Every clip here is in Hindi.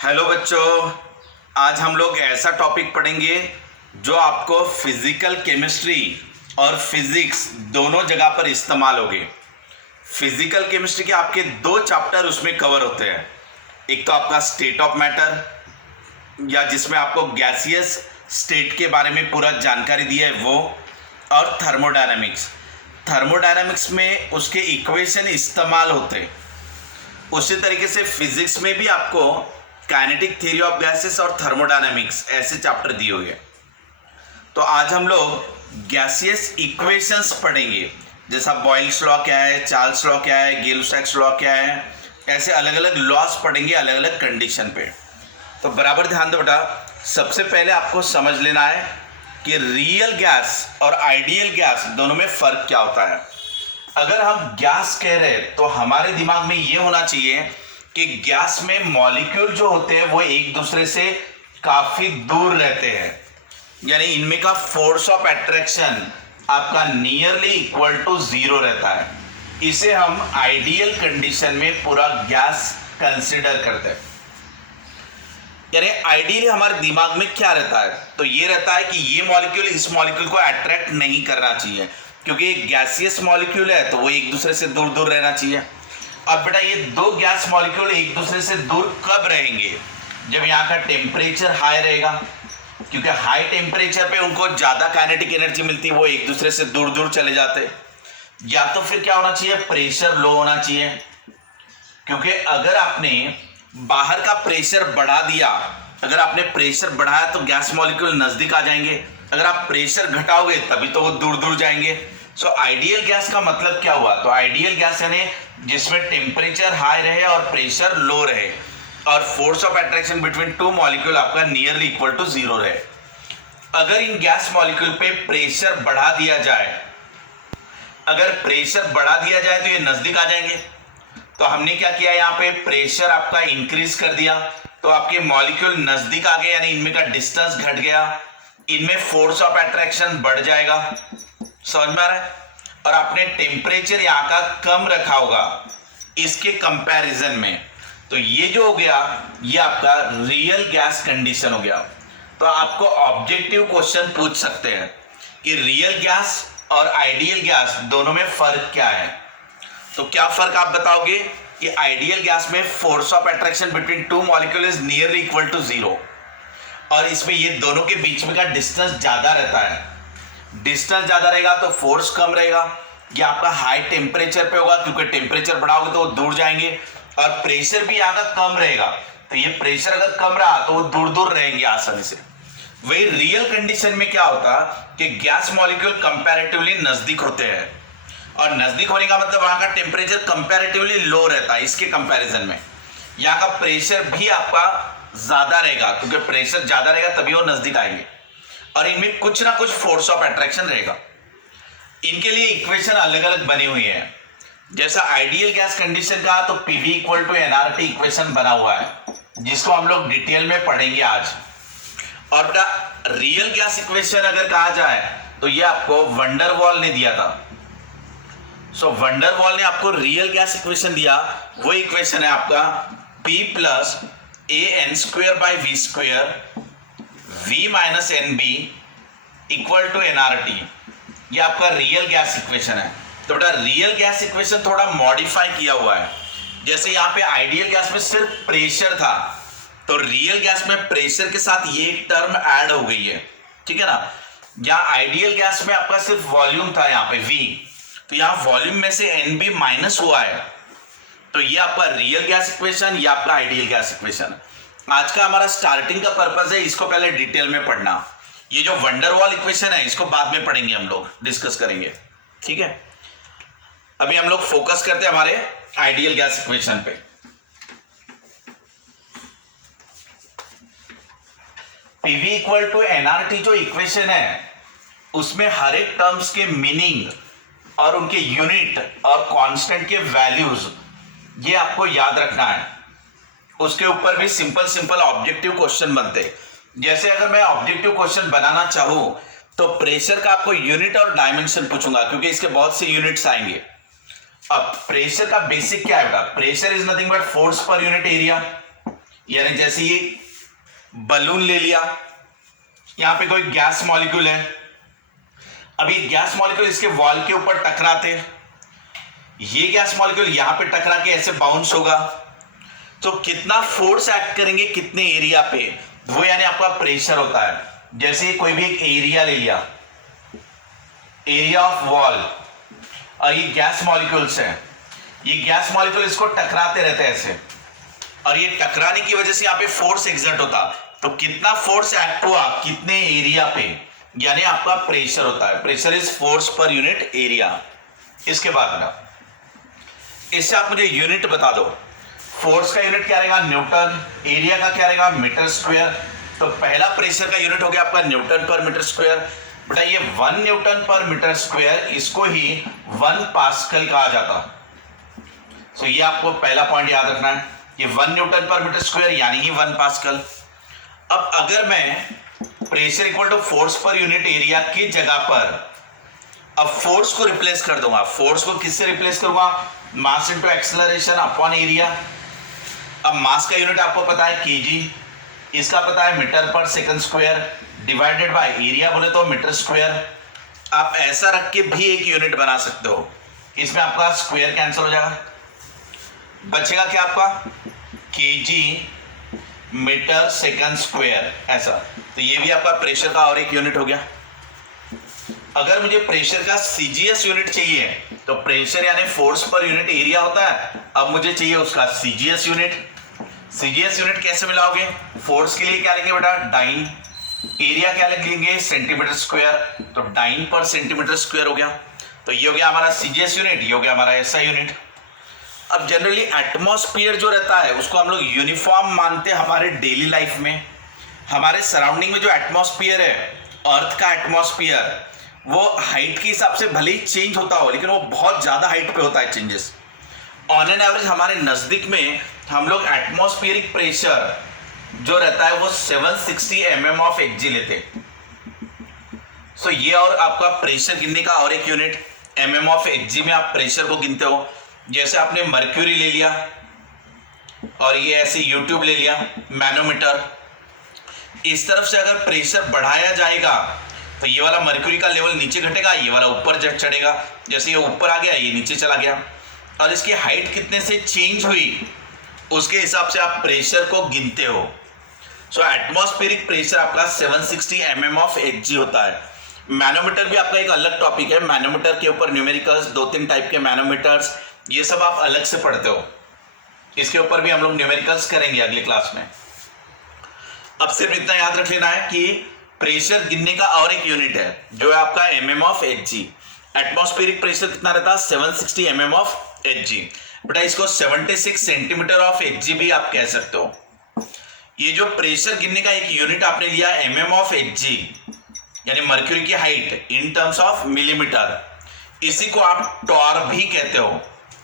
हेलो बच्चों, आज हम लोग ऐसा टॉपिक पढ़ेंगे जो आपको फिजिकल केमिस्ट्री और फिजिक्स दोनों जगह पर इस्तेमाल होगे। फिजिकल केमिस्ट्री के आपके दो चैप्टर उसमें कवर होते हैं। एक तो आपका स्टेट ऑफ मैटर, या जिसमें आपको गैसियस स्टेट के बारे में पूरा जानकारी दी है वो, और थर्मोडायनामिक्स। थर्मोडायनामिक्स में उसके इक्वेशन इस्तेमाल होते हैं। उसी तरीके से फिजिक्स में भी आपको काइनेटिक थ्योरी ऑफ गैसेस और थर्मोडायनामिक्स ऐसे चैप्टर दिए हुए हैं। तो आज हम लोग गैसियस इक्वेशंस पढ़ेंगे, जैसा बॉयल्स लॉ क्या है, चार्ल्स लॉ क्या है, गिब्स लॉ क्या है, ऐसे अलग अलग लॉस पढ़ेंगे अलग अलग कंडीशन पे। तो बराबर ध्यान दो बेटा। सबसे पहले आपको समझ लेना है कि रियल गैस और आइडियल गैस दोनों में फ़र्क क्या होता है। अगर हम गैस कह रहे हैं तो हमारे दिमाग में ये होना चाहिए कि गैस में मॉलिक्यूल जो होते हैं वो एक दूसरे से काफ़ी दूर रहते हैं, यानी इनमें का फोर्स ऑफ अट्रैक्शन आपका नियरली इक्वल टू जीरो रहता है। इसे हम आइडियल कंडीशन में पूरा गैस कंसिडर करते हैं। यानी आइडियली हमारे दिमाग में क्या रहता है, तो ये रहता है कि ये मॉलिक्यूल इस मॉलिक्यूल को अट्रैक्ट नहीं करना चाहिए, क्योंकि एक गैसियस मॉलिक्यूल है तो वो एक दूसरे से दूर दूर रहना चाहिए। अब बेटा ये दो गैस मॉलिक्यूल एक दूसरे से दूर कब रहेंगे? जब यहाँ का टेम्परेचर हाई रहेगा, क्योंकि हाई टेम्परेचर पे उनको ज़्यादा काइनेटिक एनर्जी मिलती है, वो एक दूसरे से दूर दूर चले जाते। या तो फिर क्या होना चाहिए, प्रेशर लो होना चाहिए, क्योंकि अगर आपने बाहर का प्रेशर बढ़ा दिया, अगर आपने प्रेशर बढ़ाया तो गैस मॉलिक्यूल नज़दीक आ जाएंगे, अगर आप प्रेशर घटाओगे तभी तो वो दूर दूर जाएंगे। सो आइडियल गैस का मतलब क्या हुआ? तो आइडियल गैस यानी जिसमें टेम्परेचर हाई रहे और प्रेशर लो रहे और force of attraction between two molecule आपका नियरली इक्वल टू जीरो रहे। अगर इन गैस मॉलिक्यूल पे प्रेशर बढ़ा दिया जाए, अगर प्रेशर बढ़ा दिया जाए तो ये नज़दीक आ जाएंगे। तो हमने क्या किया, यहाँ पे प्रेशर आपका इंक्रीज कर दिया तो आपके मॉलिक्यूल नज़दीक आ गए, यानी इनमें का डिस्टेंस घट गया, इनमें फोर्स ऑफ अट्रैक्शन बढ़ जाएगा। समझ में आ रहा है? और आपने टेम्परेचर यहाँ का कम रखा होगा इसके कंपैरिजन में, तो ये जो हो गया ये आपका रियल गैस कंडीशन हो गया। तो आपको ऑब्जेक्टिव क्वेश्चन पूछ सकते हैं कि रियल गैस और आइडियल गैस दोनों में फर्क क्या है। तो क्या फर्क आप बताओगे कि आइडियल गैस में force of attraction between two molecule is nearly equal to zero, और इसमें ये दोनों के बीच में का डिस्टेंस ज्यादा रहता है। डिस्टेंस ज्यादा रहेगा तो फोर्स कम रहेगा। ये आपका हाई टेम्परेचर पे होगा, क्योंकि टेम्परेचर बढ़ाओगे तो वो दूर जाएंगे, और प्रेशर भी यहाँ का कम रहेगा, तो ये प्रेशर अगर कम रहा तो वो दूर दूर रहेंगे आसानी से। वही रियल कंडीशन में क्या होता कि गैस मॉलिक्यूल कंपैरेटिवली नजदीक होते हैं, और नजदीक होने का मतलब वहां का टेम्परेचर कंपैरेटिवली लो रहता है इसके कंपैरिजन में। यहाँ का प्रेशर भी आपका ज्यादा रहेगा, क्योंकि प्रेशर ज्यादा रहेगा तभी वो नजदीक आएंगे, और इनमें कुछ ना कुछ फोर्स ऑफ अट्रैक्शन रहेगा। इनके लिए इक्वेशन अलग अलग बनी हुई है। जैसा आइडियल गैस कंडीशन का तो PV equal to nRT equation बना हुआ है, जिसको हम लोग डिटेल में पढ़ेंगे आज। और रियल गैस इक्वेशन अगर कहा जाए तो ये आपको वंडरवॉल ने दिया था। सो वंडरवॉल ने आपको रियल गैस इक्वेशन दिया, वो इक्वेशन है आपका P plus a n square by V square V minus n b equal to nRT. ये आपका रियल गैस इक्वेशन है। तो बेटा रियल गैस इक्वेशन थोड़ा मॉडिफाई किया हुआ है। जैसे यहाँ पे आइडियल गैस में सिर्फ प्रेशर था, तो रियल गैस में प्रेशर के साथ ये टर्म ऐड हो गई है, ठीक है ना। यहाँ आइडियल गैस में आपका सिर्फ वॉल्यूम था यहाँ पे V, तो यहाँ वॉल्यूम में से NB माइनस हुआ है। तो ये आपका रियल गैस इक्वेशन, ये आपका आइडियल गैस इक्वेशन। आज का हमारा स्टार्टिंग का पर्पस है इसको पहले डिटेल में पढ़ना। ये जो वंडरवॉल इक्वेशन है इसको बाद में पढ़ेंगे, हम लोग डिस्कस करेंगे, ठीक है। अभी हम लोग फोकस करते हैं हमारे आइडियल गैस इक्वेशन पे। पीवी इक्वल टू एनआरटी जो इक्वेशन है उसमें हर एक टर्म्स के मीनिंग और उनके यूनिट और कांस्टेंट के वैल्यूज ये आपको याद रखना है। उसके ऊपर भी सिंपल सिंपल ऑब्जेक्टिव क्वेश्चन बनते हैं। जैसे अगर मैं ऑब्जेक्टिव क्वेश्चन बनाना चाहूं तो प्रेशर का आपको यूनिट और डायमेंशन पूछूंगा, क्योंकि इसके बहुत से यूनिट्स आएंगे। अब प्रेशर का बेसिक क्या है बेटा? Pressure is nothing but force per unit area. यानी जैसे ये बलून ले लिया, यहां पे कोई गैस मॉलिक्यूल है, अभी गैस मॉलिक्यूल इसके वॉल के ऊपर टकराते हैं, ये गैस मॉलिक्यूल यहां पे टकरा के ऐसे बाउंस होगा, तो कितना फोर्स एक्ट करेंगे कितने एरिया पे, वो यानी आपका प्रेशर होता है। जैसे कोई भी एक एरिया ले लिया, एरिया ऑफ वॉल, और ये गैस मॉलिक्यूल्स हैं, ये गैस मॉलिक्यूल इसको टकराते रहते हैं ऐसे, और ये टकराने की वजह से यहाँ पे फोर्स एग्जर्ट होता, तो कितना फोर्स एक्ट हुआ कितने एरिया पे, यानी आपका प्रेशर होता है। Pressure is force per unit area. इसके बाद ना इससे आप मुझे यूनिट बता दो। फोर्स का यूनिट क्या रहेगा? न्यूटन। एरिया का क्या रहेगा? Metre square. तो पहला प्रेशर का यूनिट हो गया आपका न्यूटन पर मीटर स्क्वायर। बेटा ये 1 न्यूटन पर मीटर स्क्वायर, इसको ही 1 पास्कल कहा जाता। तो ये आपको पहला पॉइंट याद रखना है कि 1 न्यूटन पर मीटर स्क्वायर यानी ही 1 पास्कल। अब अगर मैं pressure equal to force per unit area की जगह पर अब फोर्स को रिप्लेस कर दूंगा, फोर्स को किससे रिप्लेस करूंगा? Mass into acceleration upon area. अब मास का यूनिट आपको पता है केजी, इसका पता है मीटर पर second square, divided by area बोले तो मीटर स्क्वायर। आप ऐसा रख के भी एक यूनिट बना सकते हो, इसमें आपका स्क्वायर कैंसिल हो जाएगा, बचेगा क्या आपका? केजी मीटर सेकंड स्क्वायर, ऐसा। तो ये भी आपका प्रेशर का और एक यूनिट हो गया। अगर मुझे प्रेशर का सीजीएस यूनिट चाहिए, तो प्रेशर यानी फोर्स पर यूनिट एरिया होता है, अब मुझे चाहिए उसका सीजीएस यूनिट। सीजीएस यूनिट कैसे मिलाओगे? फोर्स के लिए क्या लिखेंगे बेटा? डाइन। एरिया क्या लिख लेंगे? Centimetre square. तो डाइन पर सेंटीमीटर स्क्वायर हो गया। तो ये हो गया हमारा सीजीएस यूनिट, ये हो गया हमारा एसआई यूनिट। अब जनरली एटमॉस्फेयर जो रहता है उसको हम लोग यूनिफॉर्म मानते हैं हमारे डेली लाइफ में। हमारे सराउंडिंग में जो एटमॉस्फेयर है, अर्थ का एटमॉस्फेयर, वो हाइट के हिसाब से भले ही चेंज होता हो, लेकिन वो बहुत ज़्यादा हाइट पे होता है चेंजेस। ऑन एन एवरेज हमारे नज़दीक में हम लोग एटमॉस्फेरिक प्रेशर जो रहता है वो 760 mm ऑफ Hg लेते। सो ये और आपका प्रेशर गिनने का और एक यूनिट mm ऑफ Hg में आप प्रेशर को गिनते हो। जैसे आपने मर्क्यूरी ले लिया और ये ऐसे यूट्यूब ले लिया, मैनोमीटर। इस तरफ से अगर प्रेशर बढ़ाया जाएगा तो ये वाला मर्क्यूरी का लेवल नीचे घटेगा, ये वाला ऊपर चढ़ेगा। जैसे ये ऊपर आ गया, ये नीचे चला गया, और इसकी हाइट कितने से चेंज हुई उसके हिसाब से आप प्रेशर को गिनते हो। सो एटमॉस्फेरिक प्रेशर आपका 760 mm ऑफ Hg होता है। मैनोमीटर भी आपका एक अलग टॉपिक है। मैनोमीटर के ऊपर न्यूमेरिकल्स, 2-3 टाइप के मैनोमीटर्स, ये सब आप अलग से पढ़ते हो। इसके ऊपर भी हम लोग न्यूमेरिकल्स करेंगे अगली क्लास में। अब सिर्फ इतना याद रख लेना है कि प्रेशर गिनने का और एक यूनिट है जो है आपका mm of Hg। Atmospheric pressure कितना रहता है? 760 mm ऑफ Hg। बेटा इसको 76 सेंटीमीटर ऑफ Hg भी आप कह सकते हो। ये जो प्रेशर गिनने का एक यूनिट आपने लिया mm ऑफ Hg, यानी मर्क्यूरी की height in terms of millimetre, इसी को आप टॉर भी कहते हो।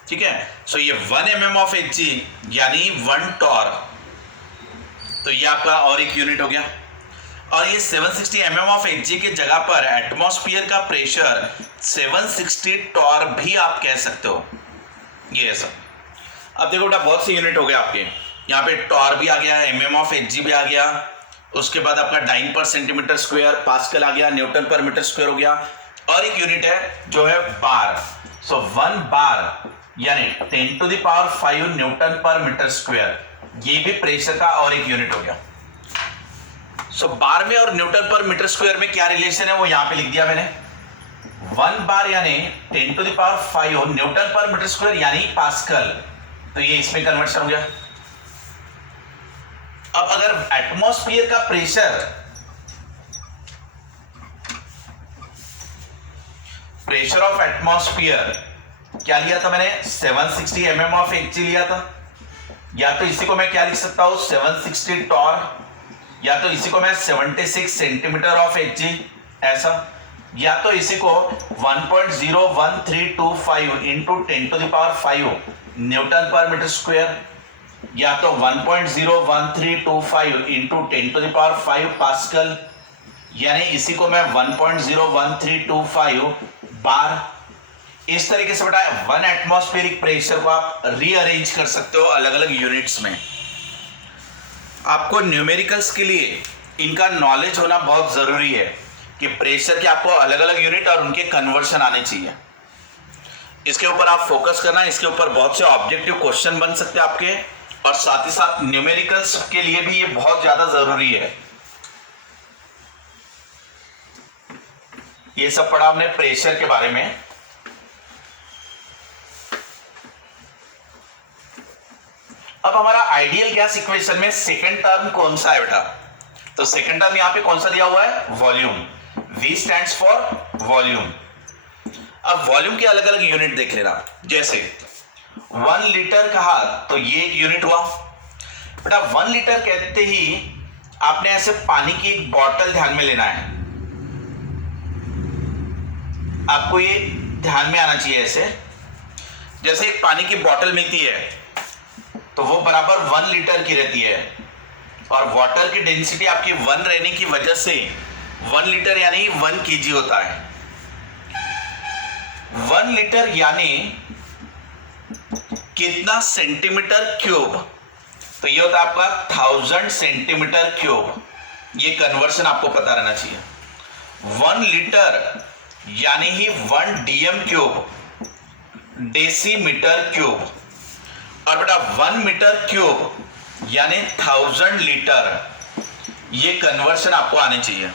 ठीक है, सो ये 1 mm ऑफ Hg यानी 1 टॉर। तो ये आपका और एक यूनिट हो गया। और ये 760 mm ऑफ Hg की जगह पर एटमॉस्फेयर का प्रेशर 760 टॉर भी आप कह सकते हो। ये ऐसा। अब देखो बेटा बहुत से यूनिट हो गए आपके, यहाँ पे टॉर भी आ गया, mm ऑफ Hg भी आ गया, उसके बाद आपका डाइन पर सेंटीमीटर स्क्वायर, पास्कल आ गया, न्यूटन पर मीटर स्क्वायर हो गया, और एक यूनिट है जो है बार। सो 1 बार यानी 10⁵ न्यूटन पर मीटर स्क्वायर, ये भी प्रेशर का और एक यूनिट हो गया। सो बार में और न्यूटन पर मीटर स्क्वायर में क्या रिलेशन है वो यहां पे लिख दिया मैंने। 1 बार यानी 10⁵ न्यूटन पर मीटर स्क्वायर यानी पास्कल, तो ये इसमें कन्वर्शन हो गया। अब अगर एटमॉस्फेयर का प्रेशर ऑफ एटमॉस्फेयर क्या लिया था मैंने? 760 mm ऑफ Hg लिया था। या तो इसी को मैं क्या लिख सकता हूं? 760 टॉर, या तो इसी को मैं 76 सेंटीमीटर ऑफ Hg ऐसा, या तो इसी को 1.01325 इंटू 10⁵ न्यूटन पर मीटर स्क्वायर, या तो 1.01325 इंटू 10⁵ पास्कल, यानी इसी को मैं 1.01325 बार। इस तरीके से बेटा 1 एटमॉस्फेरिक प्रेशर को आप रीअरेंज कर सकते हो अलग अलग यूनिट्स में। आपको न्यूमेरिकल्स के लिए इनका नॉलेज होना बहुत ज़रूरी है कि प्रेशर के आपको अलग अलग यूनिट और उनके कन्वर्शन आने चाहिए। इसके ऊपर आप फोकस करना, इसके ऊपर बहुत से ऑब्जेक्टिव क्वेश्चन बन सकते हैं आपके, और साथ ही साथ न्यूमेरिकल्स के लिए भी ये बहुत ज़्यादा ज़रूरी है। ये सब पढ़ा हमने प्रेशर के बारे में। अब हमारा आइडियल गैस इक्वेशन में सेकंड टर्म कौन सा है बेटा? तो सेकंड टर्म यहां पे कौन सा दिया हुआ है? Volume. V stands for volume. अब वॉल्यूम के अलग अलग यूनिट देख लेना। जैसे 1 लीटर कहा तो ये एक यूनिट हुआ बेटा। 1 लीटर कहते ही आपने ऐसे पानी की एक बॉटल ध्यान में लेना है, आपको ये ध्यान में आना चाहिए। ऐसे जैसे एक पानी की बॉटल मिलती है तो वो बराबर 1 लीटर की रहती है, और वाटर की डेंसिटी आपकी 1 रहने की वजह से 1 लीटर यानी 1 kg होता है। 1 लीटर यानी कितना सेंटीमीटर क्यूब? तो ये होता है आपका 1000 सेंटीमीटर क्यूब। ये कन्वर्शन आपको पता रहना चाहिए। 1 लीटर यानी ही 1 dm क्यूब, डेसीमीटर क्यूब। और बेटा 1 मीटर क्यूब यानी 1000 लीटर। ये कन्वर्शन आपको आने चाहिए।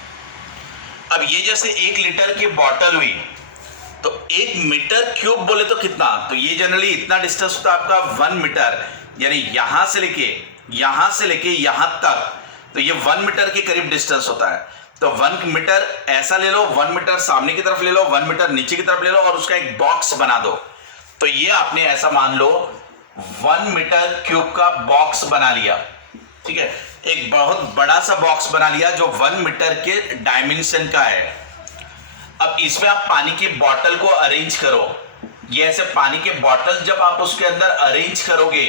अब ये जैसे 1 लीटर की बॉटल हुई तो 1 मीटर क्यूब बोले तो कितना? तो ये जनरली इतना डिस्टेंस होता है आपका 1 मीटर, यानी यहां से लेके यहां तक, तो ये 1 मीटर के करीब डिस्टेंस होता है। तो 1 मीटर ऐसा ले लो, 1 मीटर सामने की तरफ ले लो, 1 मीटर नीचे की तरफ ले लो, और उसका एक बॉक्स बना दो। तो ये आपने ऐसा मान लो 1 मीटर क्यूब का बॉक्स बना लिया। ठीक है, एक बहुत बड़ा सा बॉक्स बना लिया जो 1 मीटर के डायमेंशन का है। अब इसमें आप पानी की बोतल को अरेंज करो। ये ऐसे पानी के बोतल जब आप उसके अंदर अरेंज करोगे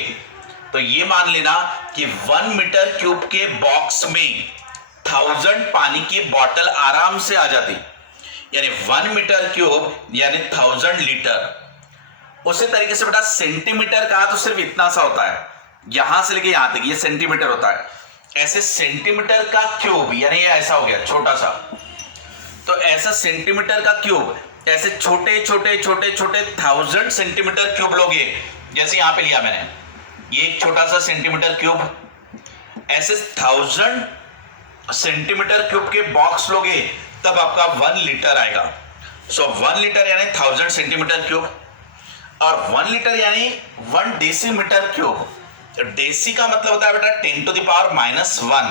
तो ये मान लेना कि 1 मीटर क्यूब के बॉक्स में 1000 पानी की बोतल आराम से आ जाती, यानी 1 मीटर क्यूब यानी 1000 लीटर। उसी तरीके से बेटा सेंटीमीटर कहा तो सिर्फ इतना सा होता है, यहां से लेके यहां तक ये सेंटीमीटर होता है। ऐसे सेंटीमीटर का क्यूब यानी ये ऐसा हो गया छोटा सा, तो ऐसा सेंटीमीटर का क्यूब ऐसे छोटे छोटे छोटे छोटे 1000 सेंटीमीटर क्यूब लोगे। जैसे यहां पे लिया मैंने ये एक छोटा सा सेंटीमीटर क्यूब, ऐसे 1000 सेंटीमीटर क्यूब के बॉक्स लोगे तब आपका 1 लीटर आएगा। सो 1 लीटर यानी 1000 सेंटीमीटर क्यूब, और 1 लीटर यानी 1 डेसीमीटर क्यूब। डेसी का मतलब होता है बेटा 10⁻⁻1,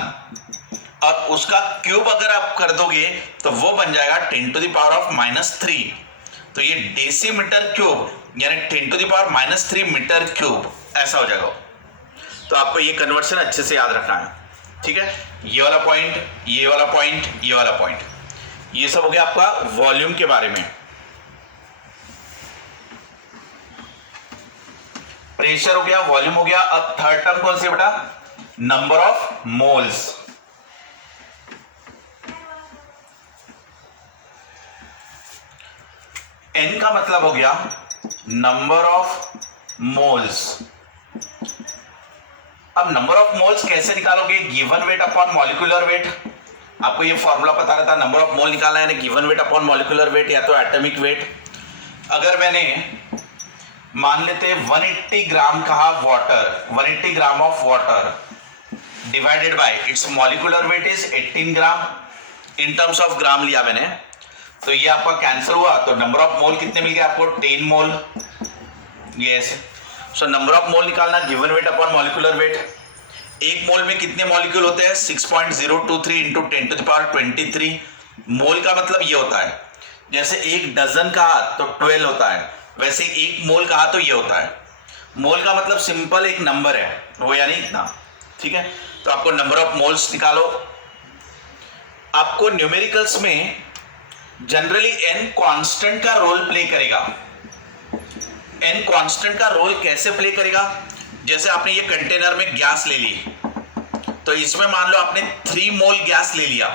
और उसका क्यूब अगर आप कर दोगे तो वो बन जाएगा 10⁻⁻3। तो ये डेसीमीटर क्यूब यानी 10⁻⁻3 मीटर क्यूब ऐसा हो जाएगा। तो आपको ये कन्वर्शन अच्छे से याद रखना है। ठीक है, ये वाला पॉइंट, ये वाला पॉइंट, ये वाला पॉइंट, ये सब हो गया आपका वॉल्यूम के बारे में। प्रेशर हो गया, वॉल्यूम हो गया। अब थर्ड टर्म कौन सी बेटा? Number of moles. एन का मतलब हो गया नंबर ऑफ मोल्स। अब नंबर ऑफ मोल्स कैसे निकालोगे? Given weight upon molecular weight. आपको ये फॉर्मूला पता रहता है, नंबर ऑफ मोल निकालना है given weight upon molecular weight या तो एटॉमिक वेट। अगर मैंने मान लेते 180 ग्राम कहा water, 180 gram of water divided by its molecular weight is 18 gram, in terms of gram लिया मैंने, तो ये आपका कैंसिल हुआ। तो नंबर ऑफ मोल कितने मिल गए आपको? 10 मोल। ये ऐसे। सो नंबर ऑफ मोल निकालना given weight upon molecular weight. एक मोल में कितने मॉलिक्यूल होते हैं? 6.023 इंटू 10⁻23। मोल का मतलब ये होता है, जैसे एक डजन कहा तो 12 होता है, वैसे एक मोल कहा तो ये होता है। मोल का मतलब सिंपल एक नंबर है, वो यानी इतना। ठीक है, तो आपको नंबर ऑफ मोल्स निकालो। आपको न्यूमेरिकल्स में जनरली एन कांस्टेंट का रोल प्ले करेगा। एन कांस्टेंट का रोल कैसे प्ले करेगा? जैसे आपने ये कंटेनर में गैस ले ली, तो इसमें मान लो आपने 3 मोल गैस ले लिया,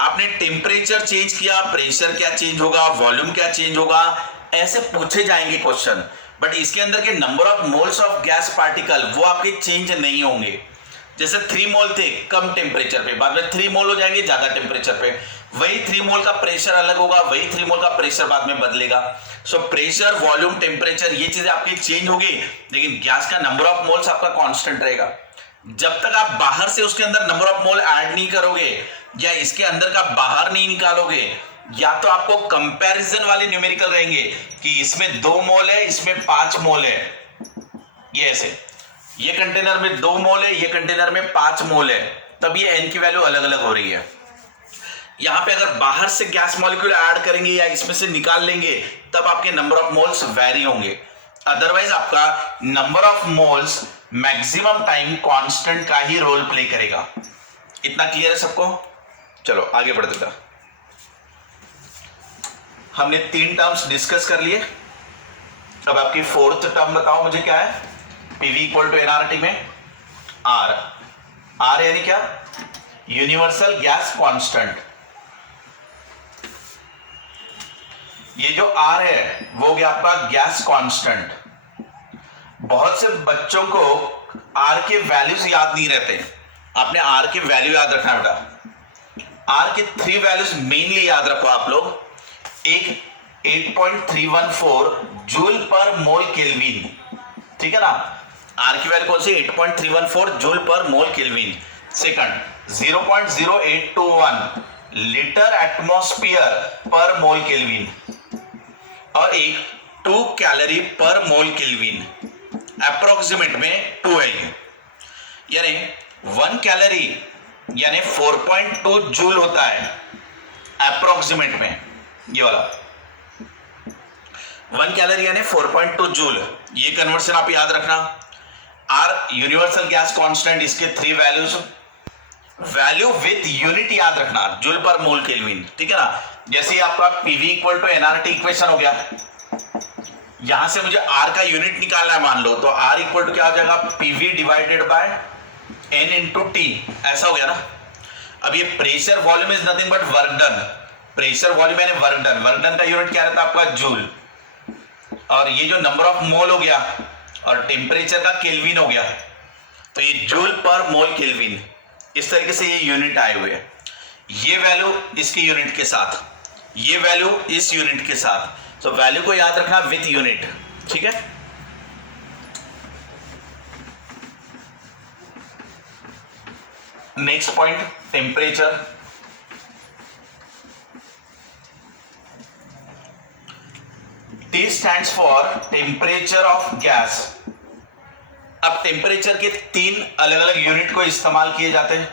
आपने टेम्परेचर चेंज किया, प्रेशर क्या चेंज होगा, वॉल्यूम क्या चेंज होगा, ऐसे पूछे जाएंगे क्वेश्चन। बट इसके अंदर के number of moles of gas particle वो आपके चेंज नहीं होंगे। जैसे 3 मोल थे कम टेम्परेचर पे, बाद में 3 मोल हो जाएंगे ज्यादा टेम्परेचर पे, वही 3 मोल का प्रेशर अलग होगा, वही 3 मोल का प्रेशर बाद में बदलेगा। सो प्रेशर, वॉल्यूम, टेम्परेचर ये चीजें आपकी चेंज होगी, लेकिन गैस का नंबर ऑफ मोल्स आपका कांस्टेंट रहेगा। जब तक आप बाहर से उसके अंदर नंबर ऑफ मोल ऐड नहीं करोगे या इसके अंदर का बाहर नहीं निकालोगे, या तो आपको कंपैरिजन वाले न्यूमेरिकल रहेंगे कि इसमें 2 मोल है, इसमें 5 मोल है, ये ऐसे, ये कंटेनर में 2 मोल है, ये कंटेनर में 5 मोल है, तब ये n की वैल्यू अलग अलग हो रही है। यहां पे अगर बाहर से गैस मॉलिक्यूल ऐड करेंगे या इसमें से निकाल लेंगे तब आपके नंबर ऑफ मोल्स वेरी होंगे, अदरवाइज आपका number of moles maximum time constant का ही रोल प्ले करेगा। इतना क्लियर है सबको? चलो आगे बढ़ते हैं। हमने 3 टर्म्स डिस्कस कर लिए, अब आपकी 4th टर्म बताओ मुझे क्या है। पीवी इक्वल टू एनआरटी में आर, आर यानी क्या? Universal gas constant. ये जो आर है वो हो गया आपका गैस कांस्टेंट। बहुत से बच्चों को आर के वैल्यूज याद नहीं रहते, आपने आर के वैल्यू याद रखना बेटा। आर के 3 वैल्यूज मेनली याद रखो आप लोग। एक 8.314 जूल पर मोल केल्विन, ठीक है ना? आर की वैल्यू कौन सी? 8.314 जूल पर मोल केल्विन। सेकंड 0.0821 लीटर एटमॉस्फेयर पर मोल केल्विन, और एक 2 कैलोरी पर मोल केल्विन। अप्रोक्सीमेट में 2 है ये, यानी 1 कैलोरी यानी 4.2 जूल होता है अप्रोक्सीमेट में। ये वाला 1 कैलोरी यानी 4.2 जूल, ये कन्वर्शन आप याद रखना। आर यूनिवर्सल गैस कांस्टेंट, इसके 3 वैल्यूज, वैल्यू विथ यूनिट याद रखना, जूल पर मोल केल्विन, ठीक है ना? जैसे आपका PV equal to nRT equation हो गया, यहां से मुझे आर का यूनिट निकालना है मान लो, तो आर इक्वल टू क्या हो जाएगा? PV divided by n into T, ऐसा हो गया ना? अब ये pressure volume is nothing but work done, pressure volume यानी वर्क डन, वर्क डन का यूनिट क्या रहता है आपका? जूल, और ये जो नंबर ऑफ मोल हो गया और टेम्परेचर का केल्विन हो गया, तो ये जूल पर मोल केल्विन, इस तरीके से ये यूनिट आए हुए हैं। ये वैल्यू इसके यूनिट के साथ, ये वैल्यू इस यूनिट के साथ, तो वैल्यू को याद रखना विथ यूनिट, ठीक है? Next point temperature. T stands for temperature of gas। अब टेम्परेचर के 3 अलग अलग यूनिट को इस्तेमाल किए जाते हैं,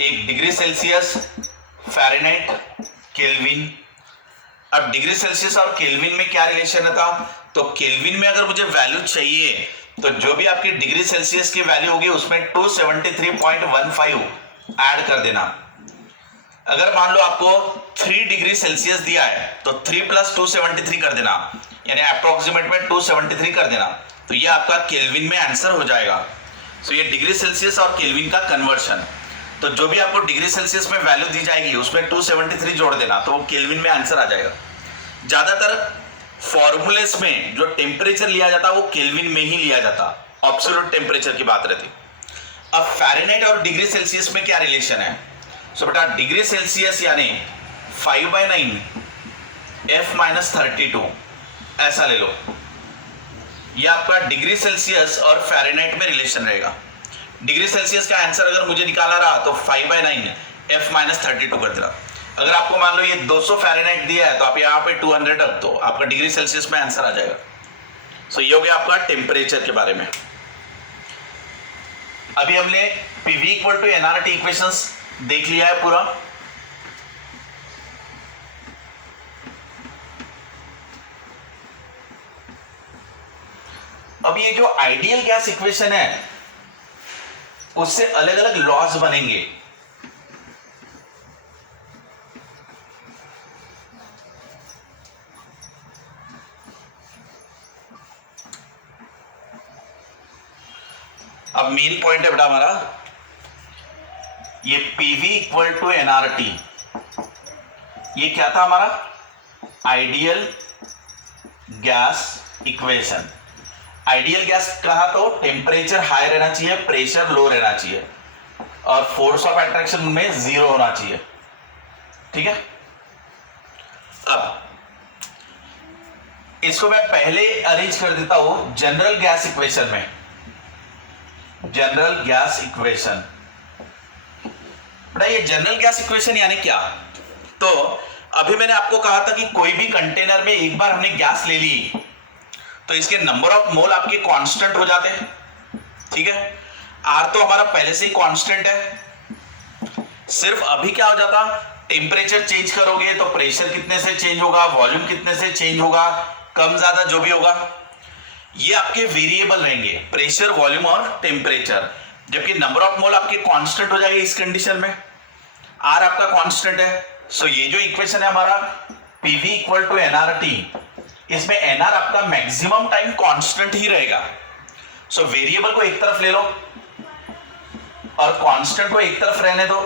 एक डिग्री सेल्सियस, फ़ारेनहाइट, केल्विन। अब डिग्री सेल्सियस और केल्विन में क्या रिलेशन रहता? तो केल्विन में अगर मुझे वैल्यू चाहिए तो जो भी आपकी डिग्री सेल्सियस की वैल्यू होगी उसमें 273.15 ऐड कर देना। अगर मान लो आपको 3 डिग्री सेल्सियस दिया है तो 3 + 273 कर देना, यानी अप्रोक्सीमेट में 273 कर देना, तो ये आपका केल्विन में आंसर हो जाएगा। सो ये डिग्री सेल्सियस और केल्विन का कन्वर्शन, तो जो भी आपको डिग्री सेल्सियस में वैल्यू दी जाएगी उसमें 273 जोड़ देना, तो वो केल्विन में आंसर आ जाएगा। ज्यादातर फॉर्मूलेस में जो टेम्परेचर लिया जाता है वो केल्विन में ही लिया जाता, एब्सोल्यूट टेम्परेचर की बात रहती। अब फ़ारेनहाइट और डिग्री सेल्सियस में क्या रिलेशन है? सो बेटा डिग्री सेल्सियस यानी 5/9 F-32, ऐसा ले लो। यह आपका डिग्री सेल्सियस और फ़ारेनहाइट में रिलेशन रहेगा। डिग्री सेल्सियस का आंसर अगर मुझे निकालना रहा तो 5/9 F-32 कर देना। अगर आपको मान लो ये 200 फ़ारेनहाइट दिया है तो आप यहाँ पे 200 रख दो, आपका डिग्री सेल्सियस में आंसर आ जाएगा। सो ये हो गया आपका टेम्परेचर के बारे में। अभी हमने PV equal to nRT equations देख लिया है पूरा। अब ये जो आइडियल गैस इक्वेशन है उससे अलग अलग लॉज बनेंगे। अब मेन पॉइंट है बेटा हमारा ये पीवी इक्वल टू एनआरटी, ये क्या था हमारा? Ideal gas equation. Ideal gas कहा तो टेम्परेचर हाई रहना चाहिए, प्रेशर लो रहना चाहिए और फोर्स ऑफ अट्रैक्शन में 0 होना चाहिए। ठीक है, अब इसको मैं पहले अरेंज कर देता हूं जनरल गैस इक्वेशन में। जनरल गैस इक्वेशन, ये जनरल गैस इक्वेशन यानी क्या? तो अभी मैंने आपको कहा था कि कोई भी कंटेनर में एक बार हमने गैस ले ली तो इसके नंबर ऑफ मोल आपके कांस्टेंट हो जाते हैं। ठीक है, आर तो हमारा पहले से ही कांस्टेंट है, सिर्फ अभी क्या हो जाता, टेम्परेचर चेंज करोगे तो प्रेशर कितने से चेंज होगा, वॉल्यूम कितने से चेंज होगा, कम ज्यादा जो भी होगा ये आपके वेरिएबल रहेंगे, प्रेशर, वॉल्यूम और टेम्परेचर। जबकि नंबर ऑफ मोल आपके कांस्टेंट हो जाएंगे इस कंडीशन में, आर आपका कांस्टेंट है। सो ये जो इक्वेशन है हमारा PV इक्वल टू NRT, इसमें NR आपका मैक्सिमम टाइम कांस्टेंट ही रहेगा। सो वेरिएबल को एक तरफ ले लो और कांस्टेंट को एक तरफ रहने दो।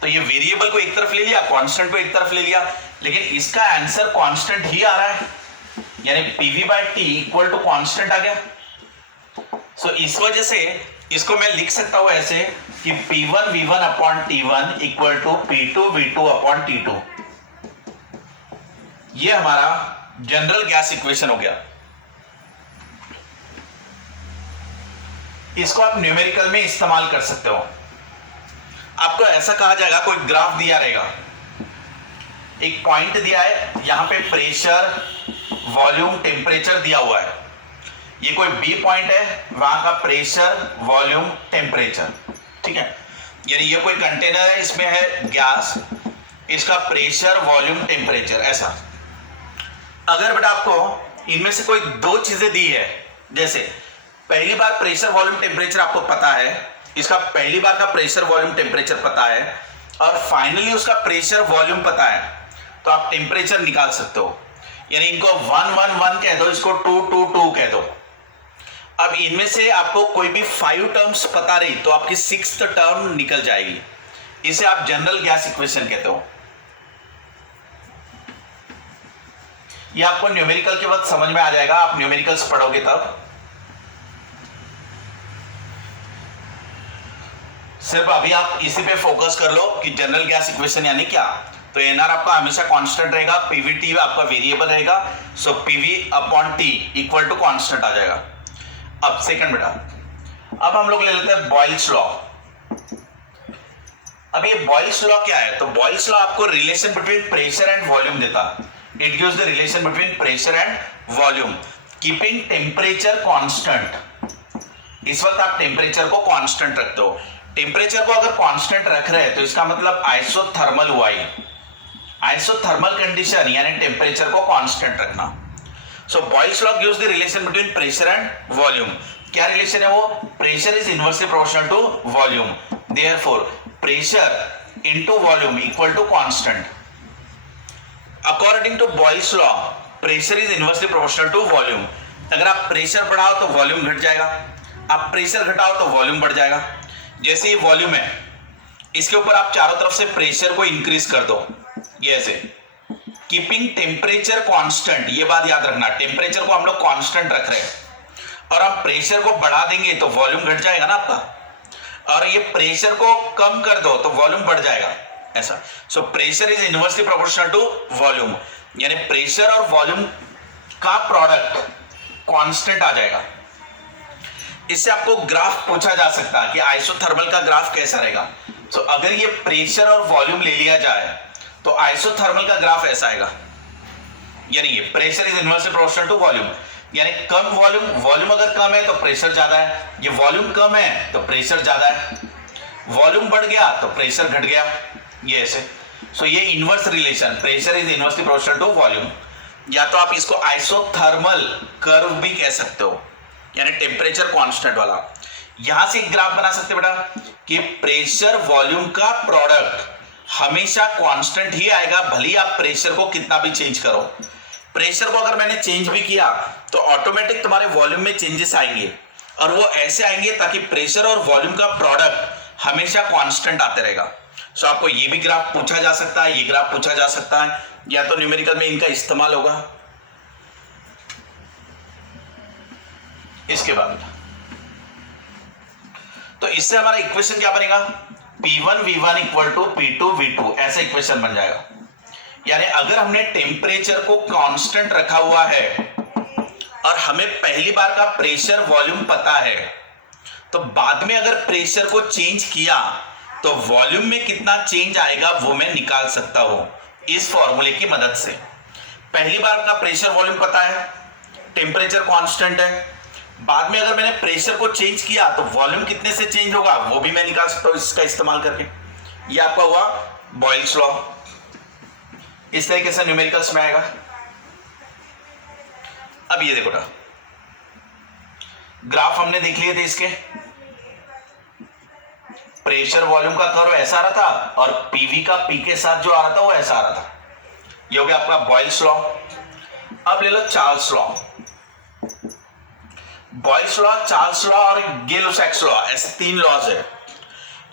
तो ये वेरिएबल को एक तरफ ले लिया, कांस्टेंट को एक तरफ ले लिया, लेकिन इसका आंसर कांस्टेंट ही आ रहा है, यानी PV/T इक्वल टू कांस्टेंट आ गया। सो इस वजह से इसको मैं लिख सकता हूं ऐसे कि P1 V1 upon T1 equal to P2 V2 upon T2। ये हमारा जनरल गैस इक्वेशन हो गया। इसको आप न्यूमेरिकल में इस्तेमाल कर सकते हो। आपको ऐसा कहा जाएगा, कोई ग्राफ दिया रहेगा, एक पॉइंट दिया है, यहां पे प्रेशर, वॉल्यूम, टेम्परेचर दिया हुआ है। ये कोई बी पॉइंट है, वहां का प्रेशर, वॉल्यूम, टेम्परेचर। ठीक है, यानी ये कोई कंटेनर है, इसमें है गैस, इसका प्रेशर, वॉल्यूम, टेम्परेचर ऐसा। अगर बेटा आपको इनमें से कोई दो चीजें दी है, जैसे पहली बार प्रेशर, वॉल्यूम, टेम्परेचर आपको पता है, इसका पहली बार का प्रेशर, वॉल्यूम, टेम्परेचर पता है और फाइनली उसका प्रेशर, वॉल्यूम पता है, तो आप टेम्परेचर निकाल सकते हो। यानी इनको 1 1 1 कह दो, इसको 2 2 2 कह दो। अब इनमें से आपको कोई भी 5 टर्म्स पता रही तो आपकी 6th टर्म निकल जाएगी। इसे आप जनरल गैस इक्वेशन कहते हो। ये आपको न्यूमेरिकल के वक्त समझ में आ जाएगा, आप न्यूमेरिकल्स पढ़ोगे तब। सिर्फ अभी आप इसी पे फोकस कर लो कि जनरल गैस इक्वेशन यानी क्या। तो NR आपका हमेशा कांस्टेंट रहेगा, PV/T आपका वेरिएबल रहेगा, सो PV/T इक्वल टू कांस्टेंट आ जाएगा। अब सेकंड बेटा, अब हम लोग ले लेते हैं बॉयल्स लॉ। अब ये बॉयल्स लॉ क्या है? तो बॉयल्स लॉ आपको relation between pressure and volume देता है। It gives the relation between pressure and volume keeping temperature constant. इस वक्त आप टेम्परेचर को कांस्टेंट रखते हो। टेम्परेचर को अगर कांस्टेंट रख रहे हैं तो इसका मतलब आइसोथर्मल हुआ ही। आइसोथर्मल कंडीशन यानी टेम्परेचर को कांस्टेंट रखना। So Boyle's law gives the relation between pressure and volume. क्या रिलेशन है वो? Pressure is inversely proportional to volume, therefore pressure into volume equal to constant. According to Boyle's law pressure is inversely proportional to volume. अगर आप प्रेशर बढ़ाओ तो वॉल्यूम घट जाएगा, आप प्रेशर घटाओ तो वॉल्यूम बढ़ जाएगा। जैसे ये वॉल्यूम है, इसके ऊपर आप चारों तरफ से प्रेशर को इंक्रीज कर दो, ये ऐसे कीपिंग टेम्परेचर कांस्टेंट। ये बात याद रखना, टेम्परेचर को हम लोग कांस्टेंट रख रहे हैं और हम प्रेशर को बढ़ा देंगे तो वॉल्यूम घट जाएगा ना आपका, और ये प्रेशर को कम कर दो तो वॉल्यूम बढ़ जाएगा ऐसा। So pressure is inversely proportional to volume, यानी प्रेशर और वॉल्यूम का प्रोडक्ट कांस्टेंट आ जाएगा। इससे आपको ग्राफ पूछा जा सकता है कि आइसोथर्मल का ग्राफ कैसा रहेगा। सो अगर ये प्रेशर और वॉल्यूम ले लिया जाए तो आइसोथर्मल का ग्राफ ऐसा आएगा, यानी ये pressure is inversely proportional to volume, यानी कम वॉल्यूम, वॉल्यूम अगर कम है तो प्रेशर ज्यादा है, ये वॉल्यूम कम है तो प्रेशर ज्यादा है, वॉल्यूम बढ़ गया तो प्रेशर घट गया, ये ऐसे। सो ये inverse relation, pressure is inversely proportional to volume, या तो आप इसको आइसोथर्मल कर्व भी कह सकते हो, यानी टेम्परेचर कांस्टेंट वाला। यहां से एक ग्राफ बना सकते बेटा कि प्रेशर वॉल्यूम का प्रोडक्ट हमेशा कांस्टेंट ही आएगा, भले आप प्रेशर को कितना भी चेंज करो। प्रेशर को अगर मैंने चेंज भी किया तो ऑटोमेटिक तुम्हारे वॉल्यूम में चेंजेस आएंगे, और वो ऐसे आएंगे ताकि प्रेशर और वॉल्यूम का प्रोडक्ट हमेशा कांस्टेंट आते रहेगा। सो आपको ये भी ग्राफ पूछा जा सकता है, ये ग्राफ पूछा जा सकता है, या तो न्यूमेरिकल में इनका इस्तेमाल होगा। इसके बाद तो इससे हमारा इक्वेशन क्या बनेगा, P1 V1 equal to P2 V2, ऐसा इक्वेशन बन जाएगा। यानी अगर हमने टेम्परेचर को कांस्टेंट रखा हुआ है और हमें पहली बार का प्रेशर वॉल्यूम पता है, तो बाद में अगर प्रेशर को चेंज किया तो वॉल्यूम में कितना चेंज आएगा वो मैं निकाल सकता हूं इस फॉर्मूले की मदद से। पहली बार का प्रेशर वॉल्यूम पता है, टेम्परेचर कांस्टेंट है, बाद में अगर मैंने प्रेशर को चेंज किया तो वॉल्यूम कितने से चेंज होगा वो भी मैं निकाल सकता हूं इसका इस्तेमाल करके। ये आपका हुआ बॉयल्स लॉ। इस तरीके से न्यूमेरिकल्स में आएगा। अब ये देखो ना, ग्राफ हमने देख लिए थे, इसके प्रेशर वॉल्यूम का कर्व ऐसा आ रहा था और पीवी का पी के साथ जो आ रहा था वो ऐसा आ रहा था। ये हो गया आपका बॉयल्स लॉ। अब ले लो Charles law. Boyle's law, Charles law और गे-लुसैक्स लॉ, ऐसे तीन लॉज है।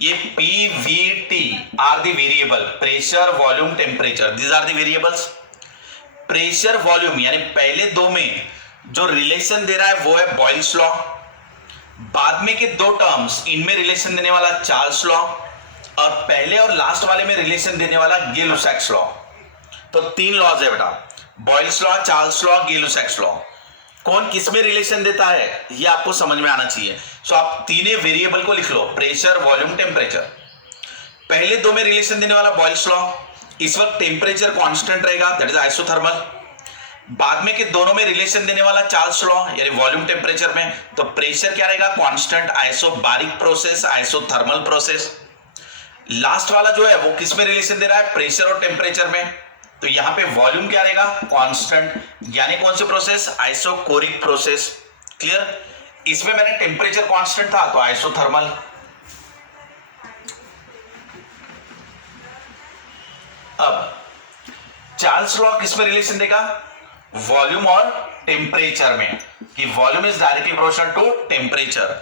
ये P V T are the variable, pressure volume temperature, these are the variables. Pressure volume यानी पहले दो में जो रिलेशन दे रहा है वो है बॉयल्स लॉ, बाद में के दो टर्म्स इनमें रिलेशन देने वाला चार्ल्स लॉ, और पहले और लास्ट वाले में रिलेशन देने वाला गे-लुसैक्स लॉ। तो तीन लॉज है बेटा, boils law, Charles law, Gay-Lussac's law. कौन किस में रिलेशन देता है ये आपको समझ में आना चाहिए। सो आप तीनों वेरिएबल को लिख लो, प्रेशर वॉल्यूम टेम्परेचर। पहले दो में रिलेशन देने वाला बॉयल्स लॉ, इस वक्त टेम्परेचर कांस्टेंट रहेगा, दैट इज आइसोथर्मल। बाद में के दोनों में रिलेशन देने वाला चार्ल्स लॉ यानी वॉल्यूम टेम्परेचर में, तो प्रेशर क्या रहेगा, constant, isobaric process, isothermal process. Last वाला जो है वो किस में रिलेशन दे रहा है, प्रेशर और टेम्परेचर में, तो यहां पे वॉल्यूम क्या रहेगा, कांस्टेंट, यानी कौन सी प्रोसेस, आइसोकोरिक प्रोसेस। क्लियर। इसमें मैंने टेम्परेचर कांस्टेंट था तो आइसोथर्मल। अब चार्ल्स लॉ किस में रिलेशन देगा, वॉल्यूम और टेम्परेचर में, कि volume is directly proportional to temperature,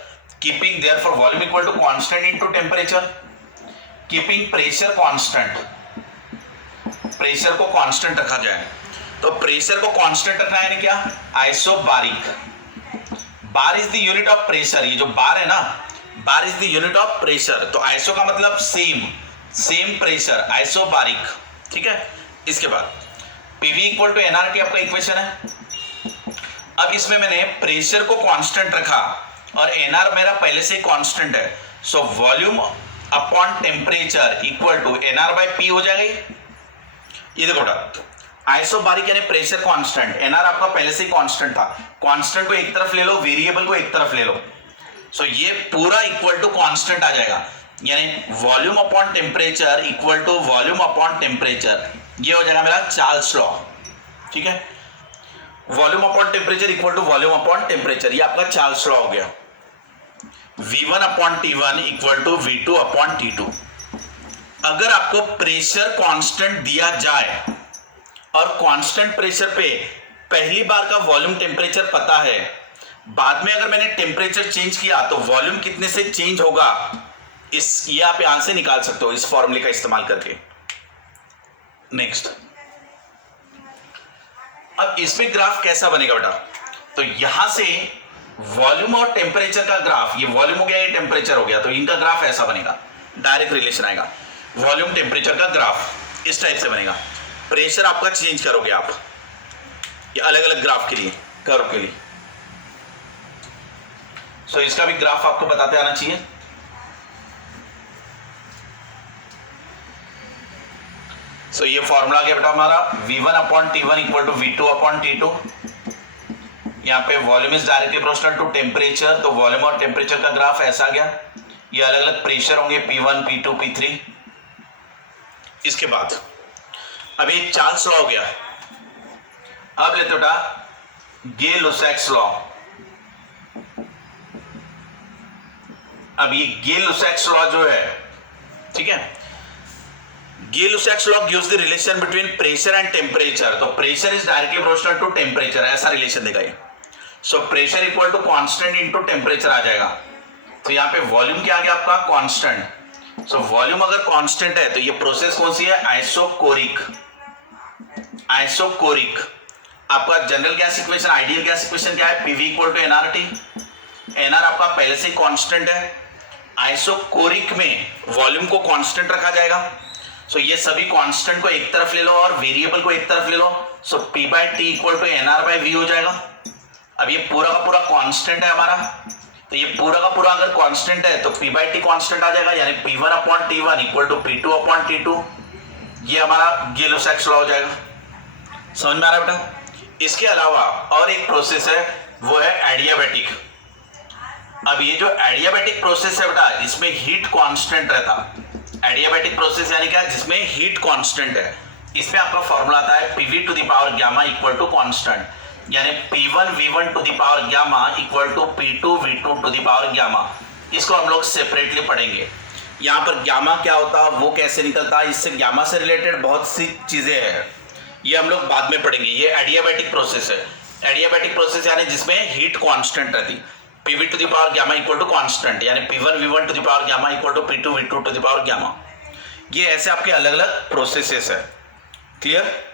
keeping therefore volume equal to constant into temperature, keeping pressure constant, pressure को कांस्टेंट रखा जाए। तो प्रेशर को कांस्टेंट रखना है क्या, isobaric. Bar is the unit of pressure, ये जो बार है ना, bar is the unit of pressure, तो आइसो का मतलब सेम, सेम प्रेशर, आइसोबारिक। ठीक है। इसके बाद पीवी इक्वल टू एनआरटी आपका इक्वेशन है। अब इसमें मैंने प्रेशर को कांस्टेंट रखा और एनआर मेरा पहले से कांस्टेंट है, so volume upon temperature equal to nR by P हो जाएगा। ये देखो बेटा, आइसोबारिक यानी प्रेशर कांस्टेंट, एनआर आपका पहले से ही कांस्टेंट था, कांस्टेंट को एक तरफ ले लो, वेरिएबल को एक तरफ ले लो, सो ये पूरा इक्वल टू कांस्टेंट आ जाएगा, यानी volume upon temperature equal to volume upon temperature, ये हो जाएगा मेरा चार्ल्स लॉ। ठीक है, volume upon temperature equal to volume upon temperature, ये आपका चार्ल्स लॉ हो गया। V1 upon T1 equal to V2 upon T2। अगर आपको प्रेशर कांस्टेंट दिया जाए और कांस्टेंट प्रेशर पे पहली बार का वॉल्यूम टेम्परेचर पता है, बाद में अगर मैंने टेम्परेचर चेंज किया तो वॉल्यूम कितने से चेंज होगा, इस ये आप यहां से निकाल सकते हो इस फॉर्मूले का इस्तेमाल करके। नेक्स्ट, अब इसमें ग्राफ कैसा बनेगा बेटा, तो यहां से वॉल्यूम और टेम्परेचर का ग्राफ, ये वॉल्यूम हो गया, ये टेम्परेचर हो गया, तो इनका ग्राफ ऐसा बनेगा, डायरेक्ट रिलेशन आएगा, वॉल्यूम टेम्परेचर का ग्राफ इस टाइप से बनेगा। प्रेशर आपका चेंज करोगे आप, ये अलग अलग ग्राफ के लिए, कर्व के लिए, सो इसका भी ग्राफ आपको बताते आना चाहिए। सो ये फॉर्मूला क्या बेटा हमारा, V1 upon T1 equal to V2 upon T2। यहाँ पे volume is directly proportional to temperature, तो वॉल्यूम और टेम्परेचर का ग्राफ ऐसा आ गया। ये अलग अलग प्रेशर होंगे, P1 P2 P3। इसके बाद अब ये चार्ल्स लॉ हो गया। अब लेते बेटा गे-लुसैक्स लॉ। अब ये गे-लुसैक्स लॉ जो है, ठीक है, Gay-Lussac's law gives the relation between pressure and temperature, तो pressure is directly proportional to temperature, ऐसा रिलेशन देगा ये। So pressure equal to constant into temperature आ जाएगा। तो यहाँ पे वॉल्यूम क्या आ गया आपका, कांस्टेंट। सो वॉल्यूम अगर कांस्टेंट है तो ये प्रोसेस कौन सी है, आइसोकोरिक, आइसोकोरिक। आपका general gas equation, ideal gas equation क्या है? PV equal to NRT. NR आपका पहले से ही कांस्टेंट है। आइसोकोरिक में वॉल्यूम को कांस्टेंट रखा जाएगा। सो ये सभी कांस्टेंट को एक तरफ ले लो और वेरिएबल को एक तरफ ले लो। So P by T equal to NR by V हो जाएगा। अब ये पूरा का पूरा कांस्टेंट है हमारा, तो ये पूरा का पूरा अगर कांस्टेंट है तो पी बाई टी कांस्टेंट आ जाएगा, यानी P one upon T one equal to P two upon T two. ये हमारा गिलो-सैक्स लॉ हो जाएगा। समझ में आ रहा है बेटा? इसके अलावा और एक प्रोसेस है, वो है एडियाबैटिक। अब ये जो एडियाबैटिक प्रोसेस है बेटा, इसमें हीट कांस्टेंट रहता। एडियाबैटिक प्रोसेस यानी क्या? जिसमें हीट कांस्टेंट है। इसमें आपका फॉर्मूला आता है PV to the power gamma equal to constant, यानी P1 V1 to the power gamma equal to P2 V2 to the power gamma. इसको हम लोग सेपरेटली पढ़ेंगे। यहाँ पर गामा क्या होता है, वो कैसे निकलता है, इससे गामा से रिलेटेड बहुत सी चीजें हैं, ये हम लोग बाद में पढ़ेंगे। ये एडियाबैटिक प्रोसेस है। एडियाबैटिक प्रोसेस यानी जिसमें हीट कांस्टेंट रहती। PV to the power gamma equal to constant, यानी P1 V1 to the power gamma equal to P2 V2 to the power gamma. ये ऐसे आपके अलग अलग प्रोसेसेस है। क्लियर?